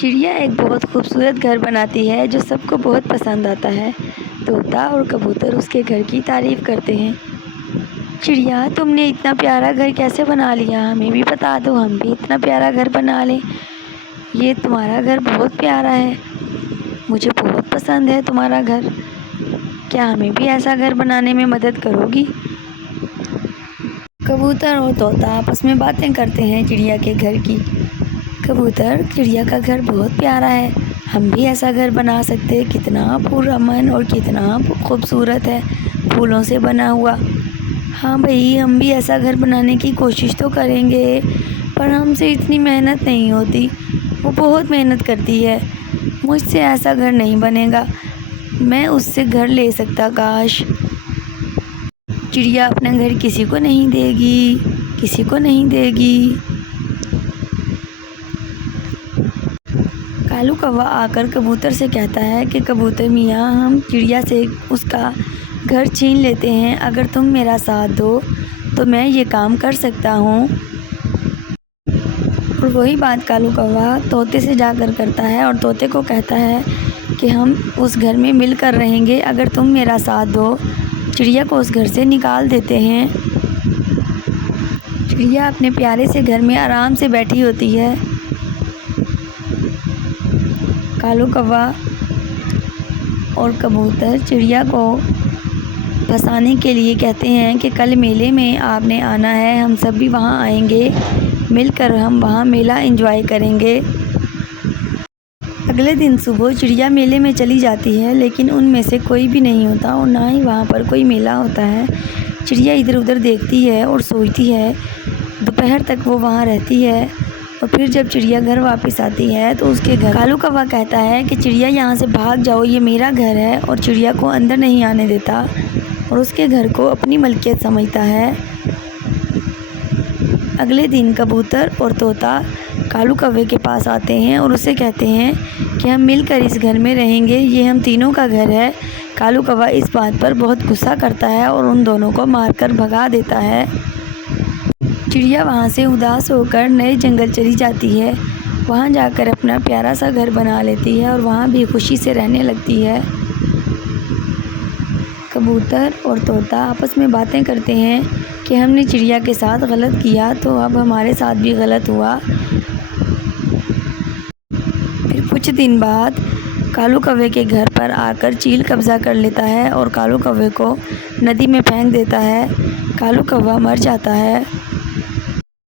چڑیا ایک بہت خوبصورت گھر بناتی ہے جو سب کو بہت پسند آتا ہے۔ طوطا اور کبوتر اس کے گھر کی تعریف کرتے ہیں۔ چڑیا، تم نے اتنا پیارا گھر کیسے بنا لیا؟ ہمیں بھی بتا دو، ہم بھی اتنا پیارا گھر بنا لیں۔ یہ تمہارا گھر بہت پیارا ہے، مجھے بہت پسند ہے تمہارا گھر۔ کیا ہمیں بھی ایسا گھر بنانے میں مدد کرو گی؟ کبوتر اور طوطا آپس میں باتیں کرتے ہیں چڑیا کے گھر کی۔ کبوتر، چڑیا کا گھر بہت پیارا ہے، ہم بھی ایسا گھر بنا سکتے، کتنا پرامن اور کتنا خوبصورت ہے، پھولوں سے بنا ہوا۔ ہاں بھائی، ہم بھی ایسا گھر بنانے کی کوشش تو کریں گے، پر ہم سے اتنی محنت نہیں ہوتی، وہ بہت محنت کرتی ہے، مجھ سے ایسا گھر نہیں بنے گا، میں اس سے گھر لے سکتا کاش۔ چڑیا اپنا گھر کسی کو نہیں دے گی، کسی کو نہیں دے گی۔ کالو کوا آ کر کبوتر سے کہتا ہے کہ کبوتر میاں، ہم چڑیا سے اس کا گھر چھین لیتے ہیں، اگر تم میرا ساتھ دو تو میں یہ کام کر سکتا ہوں۔ اور وہی بات کالو کوا طوطے سے جا کر کرتا ہے اور طوطے کو کہتا ہے کہ ہم اس گھر میں مل کر رہیں گے، اگر تم میرا ساتھ دو۔ چڑیا کو اس گھر سے نکال دیتے ہیں۔ چڑیا اپنے پیارے سے گھر میں آرام سے بیٹھی ہوتی ہے۔ کالو کوا اور کبوتر چڑیا کو پھنسانے کے لیے کہتے ہیں کہ کل میلے میں آپ نے آنا ہے، ہم سب بھی وہاں آئیں گے، مل کر ہم وہاں میلہ انجوائے کریں گے۔ اگلے دن صبح چڑیا میلے میں چلی جاتی ہے، لیکن ان میں سے کوئی بھی نہیں ہوتا اور نہ ہی وہاں پر کوئی میلہ ہوتا ہے۔ چڑیا ادھر ادھر دیکھتی ہے اور سوچتی ہے۔ دوپہر تک وہ وہاں رہتی ہے اور پھر جب چڑیا گھر واپس آتی ہے تو اس کے گھر کالو کوا کہتا ہے کہ چڑیا یہاں سے بھاگ جاؤ، یہ میرا گھر ہے، اور چڑیا کو اندر نہیں آنے دیتا اور اس کے گھر کو اپنی ملکیت سمجھتا ہے۔ اگلے دن کبوتر اور طوطا کالو کوے کے پاس آتے ہیں اور اسے کہتے ہیں کہ ہم مل کر اس گھر میں رہیں گے، یہ ہم تینوں کا گھر ہے۔ کالو کوا اس بات پر بہت غصہ کرتا ہے اور ان دونوں کو مار کر بھگا دیتا ہے۔ چڑیا وہاں سے اداس ہو کر نئے جنگل چلی جاتی ہے، وہاں جا کر اپنا پیارا سا گھر بنا لیتی ہے اور وہاں بھی خوشی سے رہنے لگتی ہے۔ کبوتر اور طوطا آپس میں باتیں کرتے ہیں کہ ہم نے چڑیا کے ساتھ غلط کیا تو اب ہمارے ساتھ بھی غلط ہوا۔ پھر کچھ دن بعد کالو کوے کے گھر پر آ کر چیل قبضہ کر لیتا ہے اور کالو کوے کو ندی میں پھینک دیتا ہے۔ کالو کوا مر جاتا ہے۔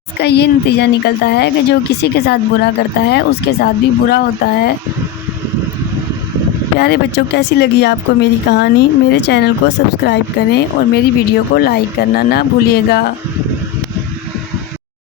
اس کا یہ نتیجہ نکلتا ہے کہ جو کسی کے ساتھ برا کرتا ہے اس کے ساتھ بھی برا ہوتا ہے۔ پیارے بچوں، کیسی لگی آپ کو میری کہانی؟ میرے چینل کو سبسکرائب کریں اور میری ویڈیو کو لائک کرنا نہ بھولیے گا۔